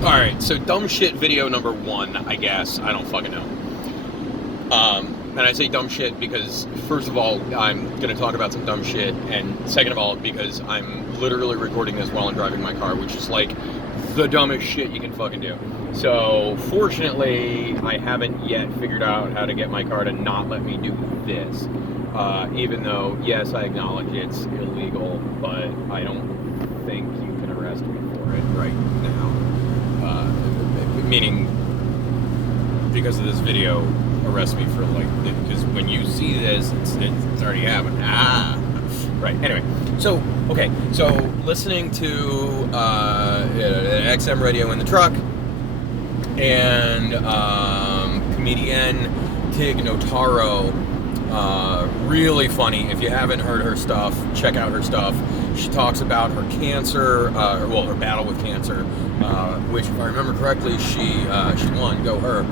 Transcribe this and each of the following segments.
Alright, so dumb shit video number 1, I guess. I don't fucking know. And I say dumb shit because, first of all, I'm going to talk about some dumb shit, and second of all, because I'm literally recording this while I'm driving my car, which is like the dumbest shit you can fucking do. So, fortunately, I haven't yet figured out how to get my car to not let me do this. Even though, yes, I acknowledge it's illegal, but I don't think you can arrest me for it right now. Meaning, because of this video, arrest me for, like, because when you see this, it's already happened. Right, anyway. So, okay, so listening to XM radio in the truck, and comedian Tig Notaro, really funny. If you haven't heard her stuff, check out her stuff. She talks about her cancer, her battle with cancer, which, if I remember correctly, she won. Go her.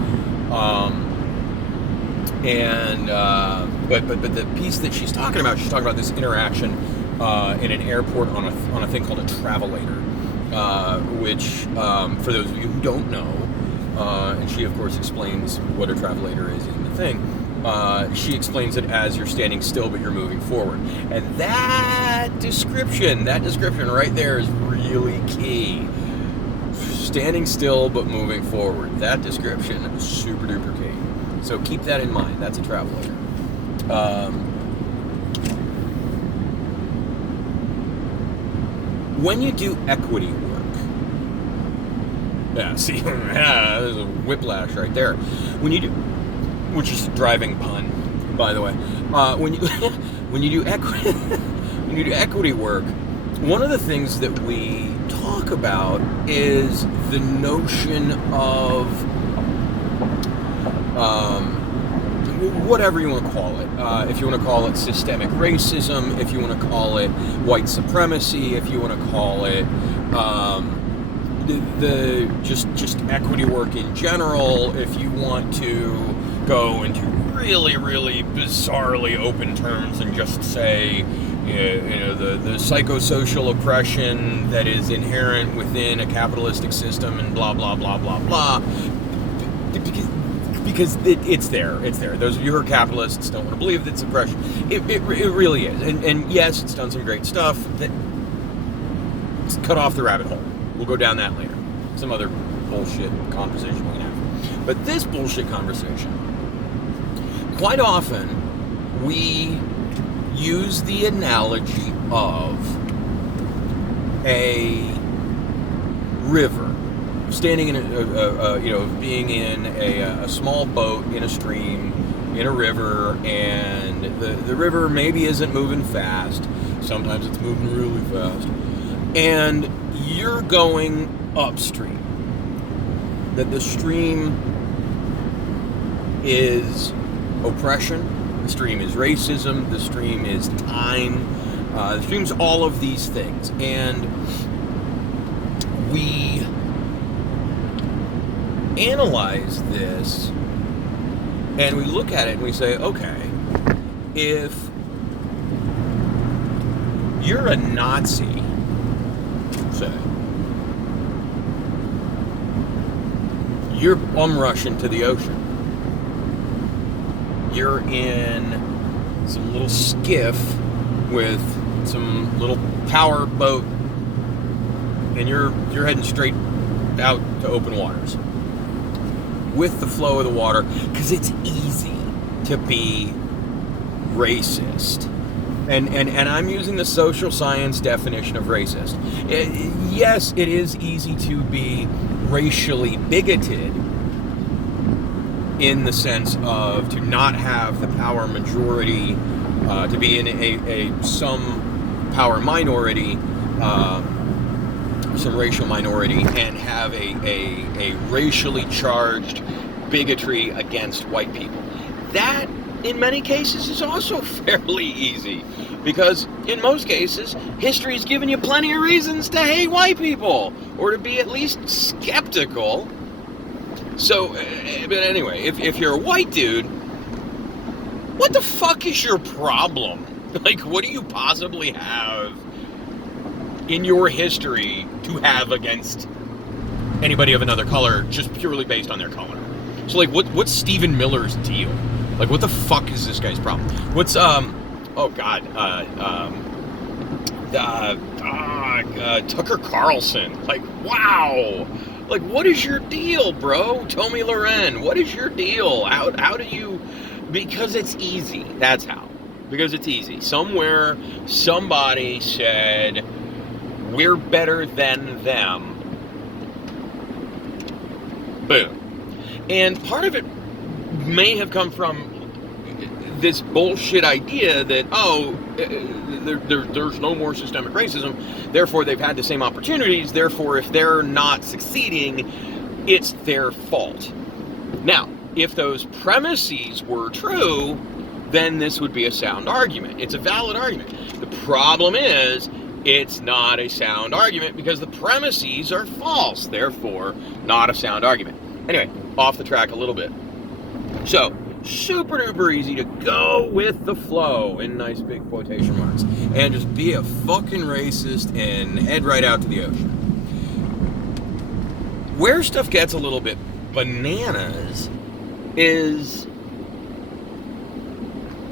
But the piece that she's talking about this interaction in an airport on a thing called a Travelator, which, for those of you who don't know, and she of course explains what a Travelator is in the thing. She explains it as you're standing still but you're moving forward, and that description right there is really key. Standing still but moving forward. That description is super duper key. So keep that in mind. That's a Travelator. When you do equity work, see, there's a whiplash right there. When you do, which is a driving pun, by the way. When you do equity work, one of the things that we talk about is the notion of whatever you want to call it. If you want to call it systemic racism, if you want to call it white supremacy, if you want to call it just equity work in general, if you want to go into really, really bizarrely open terms and just say, the psychosocial oppression that is inherent within a capitalistic system and blah, blah, blah, blah, blah. Because it's there. Those of you who are capitalists don't want to believe that it's oppression. It really is. And yes, it's done some great stuff. It's cut off the rabbit hole. We'll go down that later. Some other bullshit conversation we can have. But this bullshit conversation, quite often, we use the analogy of a river. Standing in being in a small boat in a stream, in a river, and the river maybe isn't moving fast. Sometimes it's moving really fast. And you're going upstream. That the stream is oppression, the stream is racism, the stream is time, the stream's all of these things. And we analyze this and we look at it and we say, okay, if you're a Nazi, say, you're bum rushing to the ocean. You're in some little skiff with some little power boat, and you're heading straight out to open waters with the flow of the water, because it's easy to be racist. And I'm using the social science definition of racist. Yes, it is easy to be racially bigoted in the sense of to not have the power majority, to be in some power minority, some racial minority, and have a racially charged bigotry against white people. That, in many cases, is also fairly easy, because in most cases, history's given you plenty of reasons to hate white people, or to be at least skeptical. So, but anyway, if you're a white dude, what the fuck is your problem? Like, what do you possibly have in your history to have against anybody of another color just purely based on their color. So, like, what's Stephen Miller's deal? Like, what the fuck is this guy's problem? What's, Tucker Carlson. Like, wow. Like, what is your deal, bro? Tommy Loren, what is your deal? How do you... Because it's easy. That's how. Because it's easy. Somewhere, somebody said, we're better than them. Boom. And part of it may have come from this bullshit idea that, there's no more systemic racism, therefore they've had the same opportunities, therefore if they're not succeeding, it's their fault. Now, if those premises were true, then this would be a sound argument. It's a valid argument. The problem is, it's not a sound argument because the premises are false, therefore not a sound argument. Anyway, off the track a little bit. So, super duper easy to go with the flow, in nice big quotation marks, and just be a fucking racist and head right out to the ocean. Where stuff gets a little bit bananas is